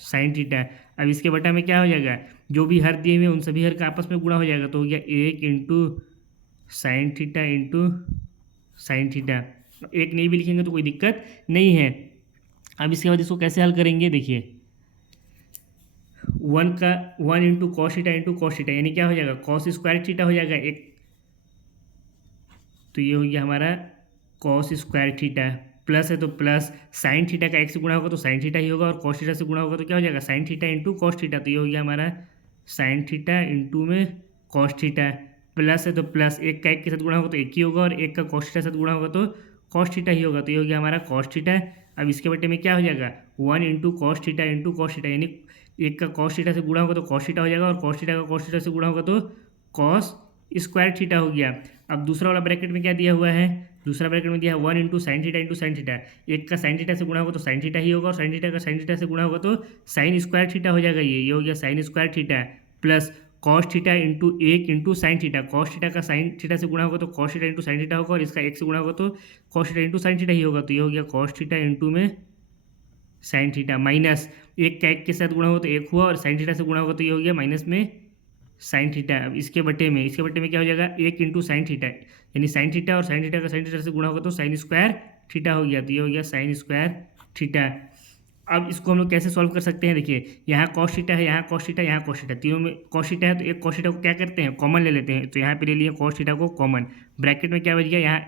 साइन थीटा। अब इसके बटा में क्या हो जाएगा, जो भी हर दिए हुए उन सभी हर का आपस में गुणा हो जाएगा, तो हो गया एक into sine theta into sine theta. एक नहीं भी लिखेंगे तो कोई दिक्कत नहीं है। अब इसके बाद इसको कैसे हल करेंगे, देखिए वन इंटू कॉस थीटा यानी क्या हो जाएगा, कॉस स्क्वायर थीटा हो जाएगा एक, तो ये हो गया हमारा कॉस स्क्वायर थीटा। प्लस है तो प्लस साइन थीटा का एक से गुणा होगा तो साइन थीटा ही होगा, और कॉस थीटा से गुणा होगा तो क्या हो जाएगा sine theta into cos theta, तो ये हो गया हमारा साइन थीटा इंटू में कॉस थीटा। प्लस है तो प्लस एक का एक के साथ गुणा होगा तो एक ही होगा, और एक का कॉस थीटा से गुणा होगा तो कॉस थीटा ही होगा, तो ये हो गया हमारा कॉस थीटा। अब इसके बटे में क्या हो जाएगा, वन इंटू कॉस थीटा यानी एक का कॉस थीटा से गुणा होगा तो कॉस थीटा हो जाएगा, और कॉस थीटा का कॉस थीटा से गुणा होगा तो कॉस स्क्वायर थीटा हो गया। अब दूसरा वाला ब्रैकेट में क्या दिया हुआ है, दूसरा ब्रैकेट में दिया है वन इंटू साइन थीटा। एक का साइन थीटा से गुणा होगा तो साइन थीटा ही होगा, और साइन थीटा का साइन थीटा से गुणा होगा तो साइन स्क्वायर थीटा हो जाएगा। ये हो गया sine square theta plus cos theta into एक into sine theta. Cos theta का साइन थीटा से गुणा होगा तो cos theta into sine theta होगा, और इसका एक से गुणा होगा तो cos theta into sine theta ही होगा, तो ये हो गया कॉस थीटा इंटू में साइन थीटा। माइनस एक का एक के साथ गुणा होगा तो एक हुआ, और साइन थीटा से गुणा होगा तो ये हो गया माइनस में साइन थीटा। अब इसके बटे में क्या हो जाएगा, एक इंटू साइन थीटा यानी साइन थीटा, और साइन थीटा का साइन थीटा से गुणा होगा तो साइन स्क्वायर थीटा हो गया, तो ये हो गया साइन स्क्वायर थीटा। अब इसको हम लोग कैसे सॉल्व कर सकते हैं, देखिए यहाँ कॉस थीटा है, यहाँ कॉस थीटा, यहाँ कॉस थीटा, तीनों में कॉस थीटा है तो एक कॉस थीटा को क्या करते हैं, कॉमन ले लेते हैं, तो यहाँ पे ले लिया कॉस थीटा को कॉमन। ब्रैकेट में क्या बच गया, यहाँ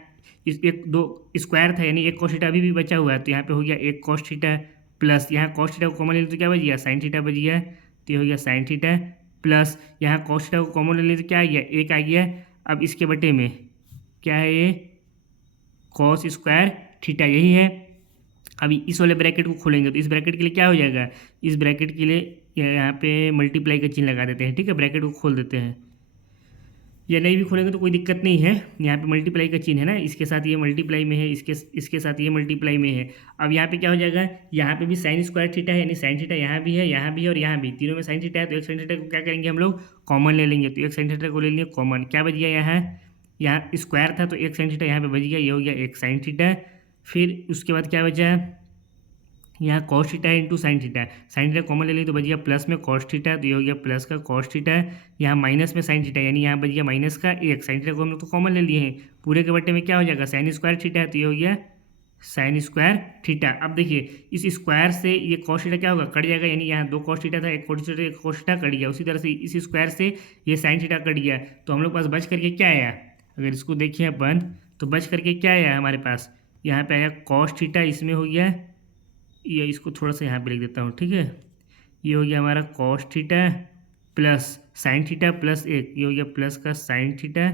इस एक दो स्क्वायर था यानी एक कॉस थीटा अभी भी बचा हुआ है, तो यहाँ पे हो गया एक कॉस थीटा प्लस यहाँ कॉस थीटा को कॉमन ले लेते तो क्या बच गया, साइन थीटा बच गया, तो ये हो गया साइन थीटा प्लस यहाँ कॉस थीटा को कॉमन ले लेते तो क्या आ गया, एक आ गया। अब इसके बटे में क्या है, ये कॉस स्क्वायर थीटा यही है। अभी इस वाले ब्रैकेट को खोलेंगे तो इस ब्रैकेट के लिए क्या हो जाएगा, इस ब्रैकेट के लिए यहाँ पे मल्टीप्लाई का चिन्ह लगा देते हैं, ठीक है, ब्रैकेट को खोल देते हैं। या नहीं भी खोलेंगे तो कोई दिक्कत नहीं है। यहाँ पे मल्टीप्लाई का चिन्ह है ना, इसके साथ ये मल्टीप्लाई में है, इसके साथ ये मल्टीप्लाई में है। अब यहाँ पे क्या हो जाएगा, यहाँ पे भी साइन स्क्वायर थीटा है, यानी साइन थीटा यहाँ भी है, यहाँ भी है और यहाँ भी, तीनों में साइन थीटा है। तो एक साइन थीटा को क्या करेंगे हम लोग, कॉमन ले लेंगे। तो एक साइन थीटा को ले लेंगे कॉमन, क्या बच गया यहाँ स्क्वायर था तो एक साइन थीटा यहाँ पे बच गया, ये हो गया एक साइन थीटा। फिर उसके बाद क्या बचा, यहाँ कॉस थीटा है इंटू साइन थीटा है, साइन थीटा कॉमन ले लेंगे तो बच गया प्लस में कॉस थीटा, तो ये हो गया प्लस का कॉस थीटा है। यहाँ माइनस में साइन थीटा, यानी यहाँ बच गया माइनस का एक, साइन थीटा को हम लोग तो कॉमन ले लिए हैं, पूरे के बट्टे में क्या हो जाएगा साइन स्क्वायर थीटा है, तो ये हो गया साइन स्क्वायर थीटा। अब देखिए इस स्क्वायर से ये कॉस थीटा क्या होगा, कट जाएगा, यानी यहाँ दो कॉस थीटा था, एक कॉस थीटा कट गया। उसी तरह से इस स्क्वायर से ये साइन थीटा कट गया, तो हम लोग पास बच करके क्या आया, अगर इसको देखिए अपन तो बच करके क्या आया हमारे पास, यहाँ पे आया कॉस थीटा, इसमें हो गया ये, इसको थोड़ा सा यहाँ पे लिख देता हूँ, ठीक है। ये हो गया हमारा cos theta plus sine theta plus एक, ये हो गया प्लस का साइन थीटा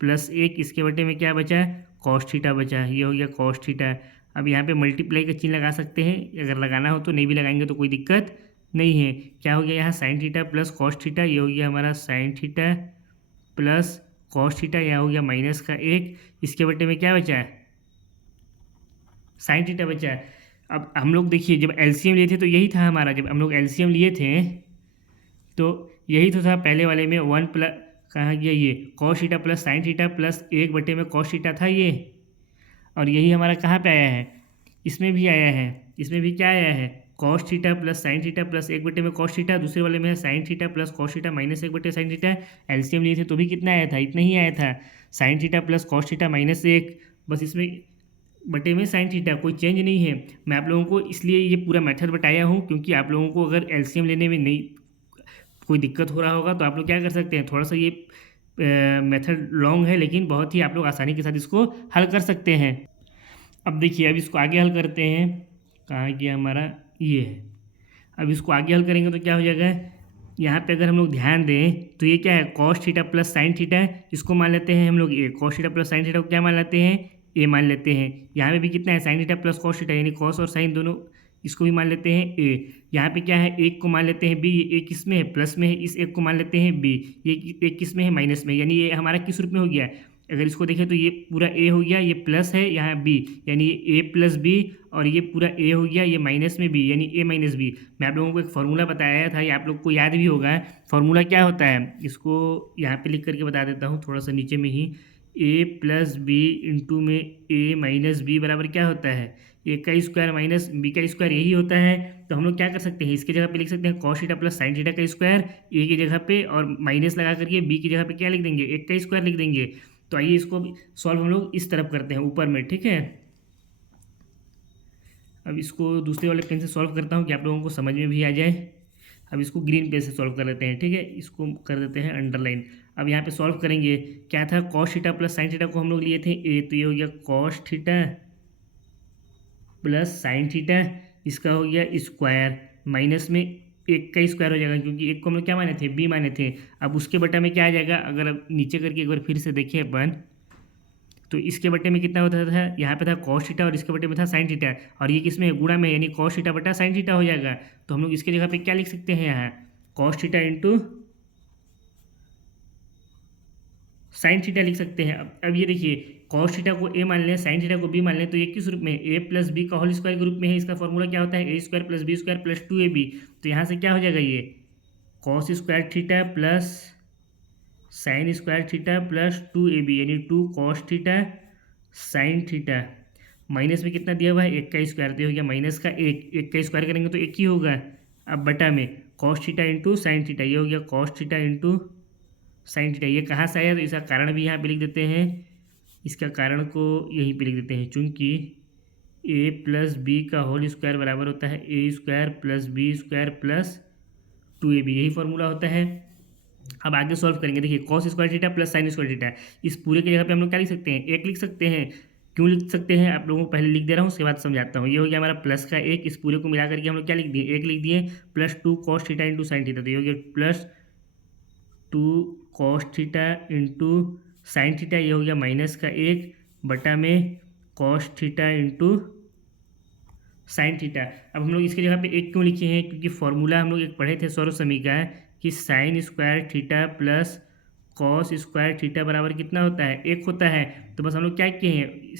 प्लस एक, इसके बटे में क्या बचा है, कॉस थीटा बचा है, ये हो गया कॉस थीटा। अब यहाँ पे मल्टीप्लाई का चिन्ह लगा सकते हैं, अगर लगाना हो तो, नहीं भी लगाएंगे तो कोई दिक्कत नहीं है। क्या हो गया यहाँ sine theta plus cos theta, ये हो गया हमारा sine theta plus cos theta, यहाँ हो गया माइनस का एक, इसके बटे में क्या बचा है, साइन थीटा बचा है। अब हम लोग देखिए जब एलसीएम लिए थे तो यही था हमारा, जब हम लोग एलसीएम लिए थे तो यही तो था पहले वाले में, वन प्लस कहाँ गया ये cos theta plus sine theta plus एक बटे में कॉस थीटा था ये, और यही हमारा कहाँ पे आया है, इसमें भी आया है, इसमें भी क्या आया है cos theta plus sine theta plus एक बटे में कॉस थीटा, दूसरे वाले में है sine theta plus cos theta minus एक बटे साइन थीटा। एलसीएम लिए थे तो भी कितना आया था, इतना ही आया था, sine theta plus cos theta minus एक, बस इसमें बटे में साइन थीटा, कोई चेंज नहीं है। मैं आप लोगों को इसलिए ये पूरा मेथड बताया हूँ क्योंकि आप लोगों को अगर एलसीएम लेने में नहीं कोई दिक्कत हो रहा होगा तो आप लोग क्या कर सकते हैं, थोड़ा सा ये मेथड लॉन्ग है लेकिन बहुत ही आप लोग आसानी के साथ इसको हल कर सकते हैं। अब देखिए अब इसको आगे हल करते हैं, कहाँ गया हमारा ये है। अब इसको आगे हल करेंगे तो क्या हो जाएगा, यहाँ पे अगर हम लोग ध्यान दें तो ये क्या है cos theta plus sine theta है, इसको मान लेते हैं हम लोग A, cos theta plus sine theta को क्या मान लेते हैं, ए मान लेते हैं। यहाँ पे भी कितना है sine theta plus cos theta, यानी कॉस और साइन दोनों, इसको भी मान लेते हैं ए। यहाँ पे क्या है एक को मान लेते हैं बी, ये एक किस में है प्लस में है, इस एक को मान लेते हैं बी, ये एक किस में है माइनस में, यानी ये हमारा किस रूप में हो गया, अगर इसको देखें तो ये पूरा ए हो गया, ये प्लस है यहाँ बी, यानी ये ए प्लस बी, और ये पूरा ए हो गया, ये माइनस में बी, यानी ए माइनस बी। मैं आप लोगों को एक फार्मूला बताया था, ये आप लोग को याद भी होगा, फार्मूला क्या होता है, इसको यहाँ पे लिख करके बता देता हूँ थोड़ा सा नीचे में ही, ए प्लस बी इंटू में ए माइनस बी बराबर क्या होता है, ए का स्क्वायर माइनस बी का स्क्वायर, यही होता है। तो हम लोग क्या कर सकते हैं, इसकी जगह पे लिख सकते हैं cos theta plus sine theta का स्क्वायर ए की जगह पे, और माइनस लगा करके बी की जगह पे क्या लिख देंगे, एक का स्क्वायर लिख देंगे। तो आइए इसको सॉल्व हम लोग इस तरफ करते हैं ऊपर में, ठीक है। अब इसको दूसरे वाले पेन से सॉल्व करता हूँ कि आप लोगों को समझ में भी आ जाए। अब इसको ग्रीन पेन से सॉल्व कर लेते हैं, ठीक है, इसको कर देते हैं अंडरलाइन। अब यहाँ पे सॉल्व करेंगे, क्या था cos theta plus sine theta को हम लोग लिए थे ए, तो ये हो गया cos theta plus sine theta, इसका हो गया स्क्वायर, माइनस में एक का स्क्वायर हो जाएगा क्योंकि एक को हम लोग क्या माने थे बी माने थे। अब उसके बटा में क्या आ जाएगा, अगर अब नीचे करके एक बार फिर से देखिए अपन तो इसके बटे में कितना होता था, यहाँ पे था कॉस थीटा और इसके बटे में था साइन थीटा, और ये किसमें गुणा में, यानी कॉस थीटा बटा साइन थीटा हो जाएगा। तो हम लोग इसके जगह पे क्या लिख सकते हैं, यहाँ cos theta into sine theta लिख सकते हैं। अब ये देखिए कॉस थीटा को ए मान लें, साइन थीटा को बी मान लें, तो ये किस रूप में, ए प्लस बी का होल स्क्वायर के रूप में है। इसका फॉर्मूला क्या होता है, A square plus B square plus 2ab। तो यहाँ से क्या हो जाएगा, ये cos square theta plus sine square theta plus 2ab, यानी 2 cos theta sine theta, minus में कितना दिया हुआ है, एक का स्क्वायर, तो हो गया माइनस का एक, एक का स्क्वायर करेंगे तो एक ही होगा। अब बटा में cos theta into sine theta, ये हो गया cos theta into sine theta. ये कहाँ से आया, तो इसका कारण भी यहाँ पे लिख देते हैं, इसका कारण को यहीं पे लिख देते हैं, चूँकि ए प्लस बी का होल स्क्वायर बराबर होता है A square plus B square plus 2ab, यही फॉर्मूला होता है। अब आगे सॉल्व करेंगे, देखिए cos square theta plus sine square theta, इस पूरे की जगह पे हम लोग क्या लिख सकते हैं, एक लिख सकते हैं। क्यों लिख सकते हैं, आप लोगों को पहले लिख दे रहा हूँ, उसके बाद समझाता हूँ। ये हो गया हमारा प्लस का एक, इस पूरे को मिला करके हम लोग क्या लिख दिए, एक लिख दिए, plus 2 cos theta into sine theta, तो ये हो गया plus 2 cos theta into sine theta, ये हो गया माइनस का एक बटा में cos theta into sine theta. अब हम लोग इसकी जगह पे एक क्यों लिखे हैं, क्योंकि फॉर्मूला हम लोग एक पढ़े थे सौर समीकरण कि sign square theta plus cos square theta बराबर कितना होता है, 1 होता है। तो बस हम लोग क्या किए हैं,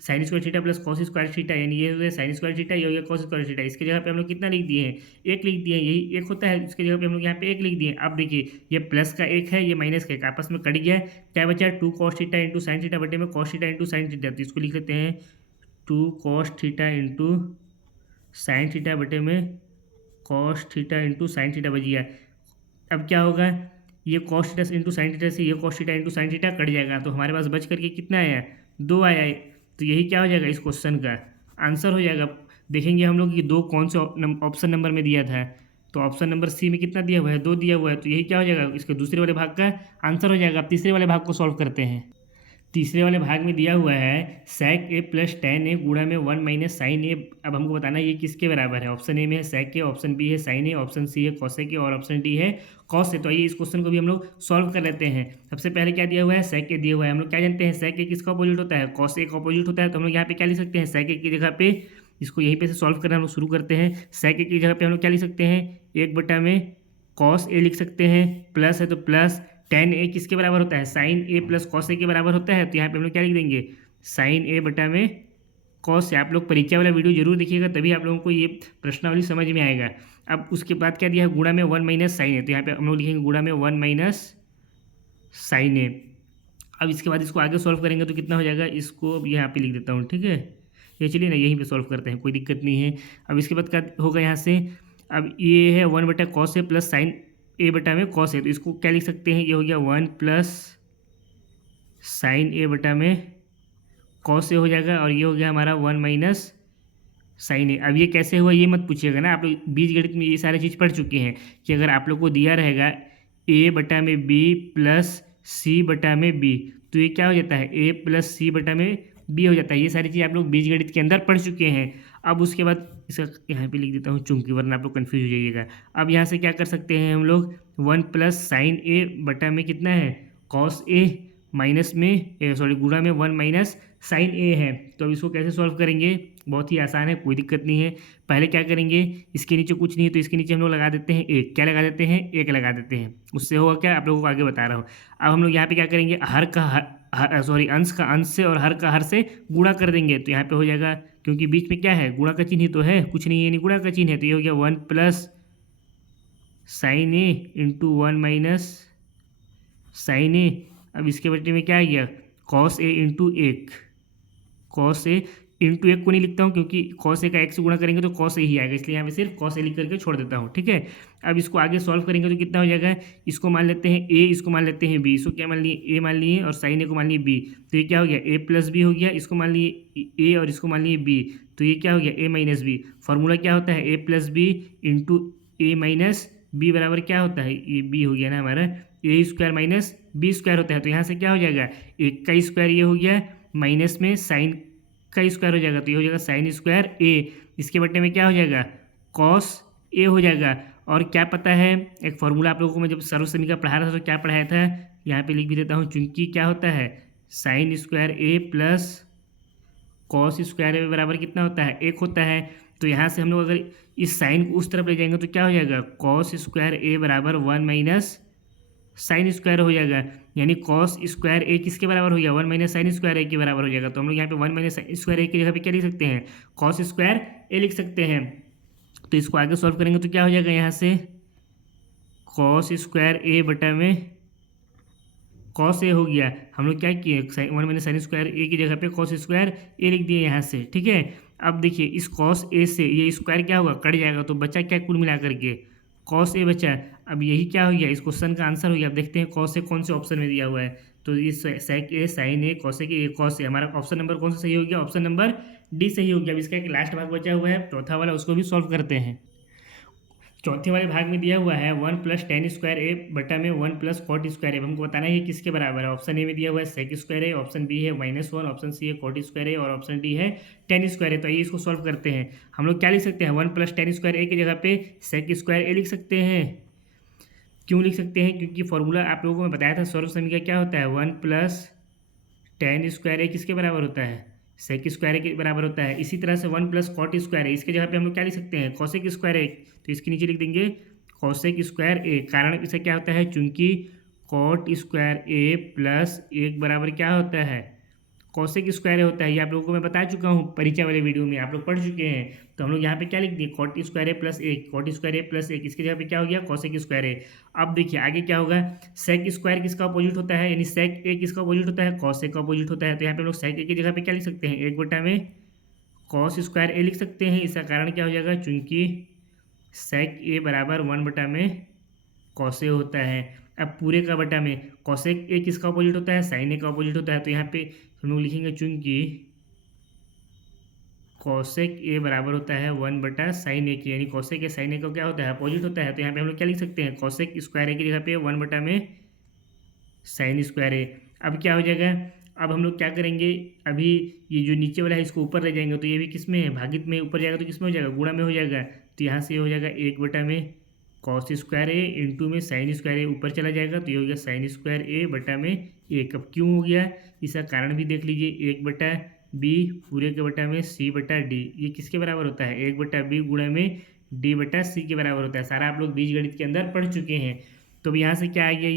sign square theta plus cos square theta, यानी ये हो गया साइन स्क्वायर थीटा, ये हो गया कॉस स्क्वायर थीटा। इसके जगह पे हम लोग कितना लिख दिए हैं, 1 लिख दिए हैं, यही 1 होता है, इसके जगह पे हम लोग यहाँ पे 1 लिख दिए। अब देखिए ये प्लस का 1 है, ये माइनस का 1 आपस में कट गया है, क्या बचा, 2 cos theta into sine theta बटे में cos theta into sine theta. तो इसको लिख लेते हैं 2 cos theta into sine theta बटे में cos theta into sine theta बच गया। अब क्या होगा, ये cos theta into sine theta से ये cos theta into sine theta cut जाएगा, तो हमारे पास बच करके कितना आया, 2 आया है। तो यही क्या हो जाएगा, इस क्वेश्चन का आंसर हो जाएगा। देखेंगे हम लोग कि 2 कौन से ऑप्शन नंबर में दिया था, तो ऑप्शन नंबर सी में कितना दिया हुआ है, 2 दिया हुआ है। तो यही क्या हो जाएगा, इसके दूसरे वाले भाग का आंसर हो जाएगा। अब तीसरे वाले भाग को सॉल्व करते हैं। तीसरे वाले भाग में दिया हुआ है sec a plus tan a गुणा में 1 माइनस साइन ए। अब हमको बताना है ये किसके बराबर है। ऑप्शन ए में है sec a, ऑप्शन बी है साइन ए, ऑप्शन सी है cosec a और ऑप्शन डी है cos a। तो आइए इस क्वेश्चन को भी हम लोग सॉल्व कर लेते हैं। सबसे पहले क्या दिया हुआ है, sec a दिया हुआ है। हम लोग क्या जानते हैं, sec a किसका अपोजिट होता है, cos a का अपोजिट होता है। तो हम लोग यहाँ पे क्या लिख सकते हैं, sec a की जगह पे, इसको यहीं पे से सॉल्व करना हम लोग शुरू करते हैं। sec a की जगह पे हम लोग क्या लिख सकते हैं, 1 बटा में cos a लिख सकते हैं, प्लस है तो प्लस tan a किसके बराबर होता है, sign A plus cos A के बराबर होता है। तो यहाँ पे हम लोग क्या लिख देंगे, साइन ए बटा में कॉस ए। आप लोग परीक्षा वाला वीडियो जरूर देखिएगा, तभी आप लोगों को ये प्रश्नावली समझ में आएगा। अब उसके बाद क्या दिया है, गुणा में 1 माइनस साइन ए। तो यहाँ पे हम लोग लिखेंगे गुणा में 1 माइनस साइन ए। अब इसके बाद इसको आगे सॉल्व करेंगे तो कितना हो जाएगा, इसको अब यहाँ पे लिख देता हूँ, ठीक है। ये चलिए ना यहीं पे सॉल्व करते हैं, कोई दिक्कत नहीं है। अब इसके बाद क्या होगा यहाँ से, अब ये है 1 बटा कॉस ए प्लस साइन ए बटा में कॉस ए। तो इसको क्या लिख सकते हैं, ये हो गया 1 प्लस साइन ए बटा में कॉस ए हो जाएगा, और ये हो गया हमारा 1 माइनस साइन ए। अब ये कैसे हुआ ये मत पूछिएगा ना, आप लोग बीजगणित में ये सारी चीज़ पढ़ चुके हैं कि अगर आप लोग को दिया रहेगा ए बटा में बी प्लस सी बटा में बी, तो ये क्या हो जाता है, ए प्लस सी बटा में बी हो जाता है। ये सारी चीज़ आप लोग बीजगणित के अंदर पढ़ चुके हैं। अब उसके बाद इसका यहाँ पे लिख देता हूँ चूंकि, वरना आप लोग कन्फ्यूज हो जाइएगा। अब यहाँ से क्या कर सकते हैं हम लोग, 1 प्लस साइन ए बटा में कितना है, कॉस ए, माइनस में सॉरी गुणा में 1 माइनस साइन ए है। तो अब इसको कैसे सॉल्व करेंगे, बहुत ही आसान है, कोई दिक्कत नहीं है। पहले क्या करेंगे, इसके नीचे कुछ नहीं है तो इसके नीचे हम लोग लगा देते हैं 1। क्या लगा देते हैं, 1 लगा देते हैं। उससे होगा क्या, आप लोगों को आगे बता रहा हूँ। अब हम लोग यहाँ पे क्या करेंगे, हर का अंश का अंश से और हर का हर से गुणा कर देंगे। तो यहाँ पे हो जाएगा, क्योंकि बीच में क्या है, गुणा का चिन्ह ही तो है, कुछ नहीं है, नहीं गुणा का चिन्ह है। तो ये हो गया 1 प्लस साइन ए इंटू 1 माइनस साइन ए। अब इसके बटे में क्या आ गया, cos A into 1। Cos A into 1 को नहीं लिखता हूँ क्योंकि कॉस ए का 1 से गुणा करेंगे तो कॉस ए ही आएगा, इसलिए यहाँ पे सिर्फ कॉस ए लिख करके छोड़ देता हूँ, ठीक है। अब इसको आगे सॉल्व करेंगे तो कितना हो जाएगा, इसको मान लेते हैं ए, इसको मान लेते हैं बी। इसको क्या मान लिए, ए मान लिए और साइन ए को मान लिए बी। तो ये क्या हो गया, ए प्लस बी हो गया। इसको मान लिए ए और इसको मान लिए बी, तो ये क्या हो गया, ए माइनस बी। फॉर्मूला क्या होता है, ए प्लस बी इंटू ए माइनस बी बराबर क्या होता है, ये बी हो गया ना हमारा, ए स्क्वायर माइनस बी स्क्वायर होता है। तो यहाँ से क्या हो जाएगा, 1 का स्क्वायर ये हो गया, माइनस में साइन का स्क्वायर हो जाएगा, तो ये हो जाएगा साइन स्क्वायर ए। इसके बटे में क्या हो जाएगा, कॉस ए हो जाएगा। और क्या पता है, एक फॉर्मूला आप लोगों को मैं जब सर्व समीकरण पढ़ा रहा था तो क्या पढ़ाया था, यहाँ पे लिख भी देता हूँ, चूंकि क्या होता है, साइन स्क्वायर ए प्लस कॉस स्क्वायर ए बराबर कितना होता है, 1 होता है। तो यहाँ से हम लोग अगर इस साइन को उस तरफ ले जाएंगे तो क्या हो जाएगा, कॉस स्क्वायर ए बराबर 1 माइनस साइन स्क्वायर हो जाएगा। यानी कॉस स्क्वायर ए किसके बराबर हो गया, 1 माइनस साइन स्क्वायर ए के बराबर हो जाएगा। तो हम लोग यहाँ पे 1 माइनस साइन स्क्वायर ए की जगह पे क्या लिख सकते हैं, कॉस स्क्वायर ए लिख सकते हैं। तो इसको आगे सॉल्व करेंगे तो क्या हो जाएगा, यहाँ से कॉस स्क्वायर ए बटा में कॉस ए हो गया। हम लोग क्या किए, 1 माइनस साइन स्क्वायर ए की जगह पे कॉस स्क्वायर ए लिख दिए यहाँ से, ठीक है। अब देखिए इस कॉस ए से ये स्क्वायर क्या होगा, कट जाएगा, तो बचा क्या कुल मिला करके, कॉस ए बचा। अब यही क्या हो गया, इस क्वेश्चन का आंसर हो गया। अब देखते हैं कॉस ए कौन से ऑप्शन में दिया हुआ है। तो ये सेक ए, साइन ए, कॉस ए की कॉस ए, हमारा ऑप्शन नंबर कौन सा सही हो गया, ऑप्शन नंबर डी सही हो गया। अब इसका एक लास्ट भाग बचा हुआ है, चौथा वाला, उसको भी सॉल्व करते हैं। चौथे वाले भाग में दिया हुआ है 1 प्लस टेन स्क्वायर ए बटा में 1 प्लस कॉट स्क्वायर ए। हमको बताना है ये किसके बराबर है। ऑप्शन ए में दिया हुआ है सेक स्क्वायर ए, ऑप्शन बी है -1, ऑप्शन सी है कॉट स्क्वायर ए और ऑप्शन डी है टेन स्क्वायर ए। तो ये इसको सॉल्व करते हैं। हम लोग क्या लिख सकते हैं, 1 प्लस टेन स्क्वायर ए की जगह पे सेक स्क्वायर ए लिख सकते हैं। क्यों लिख सकते हैं, क्योंकि फॉर्मूला आप लोगों को मैं बताया था, सर्व समीकरण क्या होता है, 1 प्लस टेन स्क्वायर ए किसके बराबर होता है, सेक स्क्वायर ए के बराबर होता है। इसी तरह से 1 प्लस कॉट स्क्वायर ए, इसके जगह पे हम लोग क्या लिख सकते हैं, कॉसेक स्क्वायर ए। तो इसके नीचे लिख देंगे कॉसेक स्क्वायर ए। कारण इसे क्या होता है, चूंकि कॉट स्क्वायर ए प्लस 1 बराबर क्या होता है, कॉसेक स्क्वायर ए होता है। ये आप लोगों को मैं बता चुका हूँ परिचय वाले वीडियो में, आप लोग पढ़ चुके हैं। तो हम लोग यहाँ पे क्या लिख दिए, कॉट स्क्वायर ए प्लस 1, कॉट स्क्वायर ए प्लस 1, इसके जगह पे क्या हो गया, कॉसेक स्क्वायर ए। अब देखिए आगे क्या होगा, सेक स्क्वायर किसका अपोजिट होता है, यानी सेक ए किसका अपोजिट होता है, कॉसेक का अपोजिट होता है। तो यहाँ पे हम लोग सेक ए की जगह पे क्या लिख सकते हैं, 1 बटा में कॉस स्क्वायर ए लिख सकते हैं। इसका कारण क्या हो जाएगा, चूंकि सेक ए बराबर 1 बटा में कॉसे होता है। अब पूरे का बटा में कॉसेक ए किसका अपोजिट होता है, साइन ए का अपोजिट होता है। तो यहाँ पे हम लोग लिखेंगे चूंकि कॉसेक ए बराबर होता है 1 बटा साइन ए की, यानी कॉसेक ए साइन ए का क्या होता है, अपोजिट होता है। तो यहाँ पे हम लोग क्या लिख सकते हैं, कॉसेक स्क्वायर ए की जगह पे 1 बटा में साइन स्क्वायर ए। अब क्या हो जाएगा, अब हम लोग क्या करेंगे, अभी ये जो नीचे वाला है इसको ऊपर ले जाएंगे, तो ये भी किस में है, भागित में ऊपर जाएगा तो किस में हो जाएगा, गुणा में हो जाएगा। तो यहाँ से ये हो जाएगा 1 बटा में कॉस स्क्वायर ए इंटू में साइन स्क्वायर ए, ऊपर चला जाएगा तो ये हो गया साइन स्क्वायर ए बटा में 1। अब क्यों हो गया, इसका कारण भी देख लीजिए, 1 बटा बी पूरे के बटा में सी बटा डी, ये किसके बराबर होता है, 1 बटा बी गुणा में डी बटा सी के बराबर होता है। सारा आप लोग बीजगणित के अंदर पढ़ चुके हैं। तो अब यहाँ से क्या आ गया,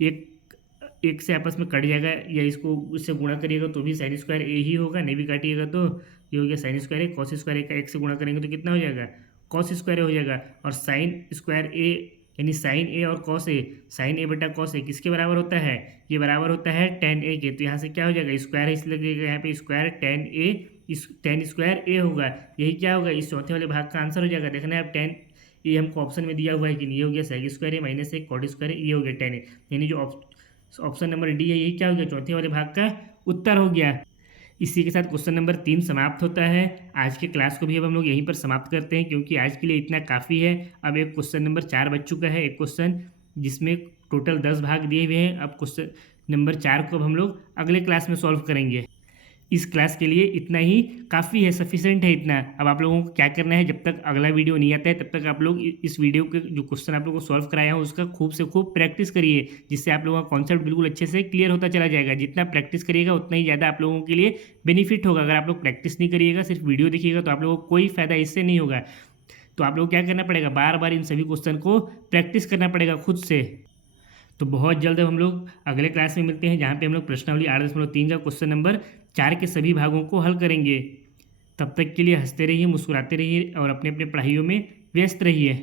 ये एक से आपस में कट जाएगा, या इसको उससे गुणा करिएगा तो भी साइन स्क्वायर ए ही होगा, नहीं भी काटिएगा तो ये हो गया साइन स्क्वायर ए, कॉस स्क्वायर ए का 1 से गुणा करेंगे तो कितना हो जाएगा, कॉस स्क्वायर ए हो जाएगा। और साइन स्क्वायर ए यानी साइन ए और कॉस ए, साइन ए बटा कॉस ए किसके बराबर होता है, ये बराबर होता है टेन ए के। तो यहाँ से क्या हो जाएगा, स्क्वायर है इसलिए लगेगा यहाँ पे स्क्वायर टेन ए, इस टेन स्क्वायर ए होगा, यही क्या होगा, इस चौथे वाले भाग का आंसर हो जाएगा। देखना है अब टेन ये हमको ऑप्शन में दिया हुआ है कि नहीं, ये हो गया सेक स्क्वायर ए माइनस 1 कॉट स्क्वायर ए, ये हो गया टेन ए, यानी जो ऑप्शन नंबर डी है यही क्या हो गया, चौथे वाले भाग का उत्तर हो गया। इसी के साथ क्वेश्चन नंबर 3 समाप्त होता है। आज के क्लास को भी अब हम लोग यहीं पर समाप्त करते हैं, क्योंकि आज के लिए इतना काफ़ी है। अब एक क्वेश्चन नंबर 4 बच चुका है, एक क्वेश्चन जिसमें टोटल 10 भाग दिए हुए हैं। अब क्वेश्चन नंबर 4 को अब हम लोग अगले क्लास में सॉल्व करेंगे। इस क्लास के लिए इतना ही काफ़ी है, सफिशेंट है इतना। अब आप लोगों को क्या करना है, जब तक अगला वीडियो नहीं आता है तब तक आप लोग इस वीडियो के जो क्वेश्चन आप लोगों को सॉल्व कराया हो उसका खूब से खूब प्रैक्टिस करिए, जिससे आप लोगों का कॉन्सेप्ट बिल्कुल अच्छे से क्लियर होता चला जाएगा। जितना प्रैक्टिस करिएगा उतना ही ज़्यादा आप लोगों के लिए बेनिफिट होगा। अगर आप लोग प्रैक्टिस नहीं करिएगा, सिर्फ वीडियो देखिएगा, तो आप लोगों को कोई फ़ायदा इससे नहीं होगा। तो आप लोग क्या करना पड़ेगा, बार बार इन सभी क्वेश्चन को प्रैक्टिस करना पड़ेगा खुद से। तो बहुत जल्द हम लोग अगले क्लास में मिलते हैं, जहाँ पे हम लोग प्रश्नावली 8.3 का क्वेश्चन नंबर 4 के सभी भागों को हल करेंगे। तब तक के लिए हंसते रहिए, मुस्कुराते रहिए और अपने अपने पढ़ाइयों में व्यस्त रहिए।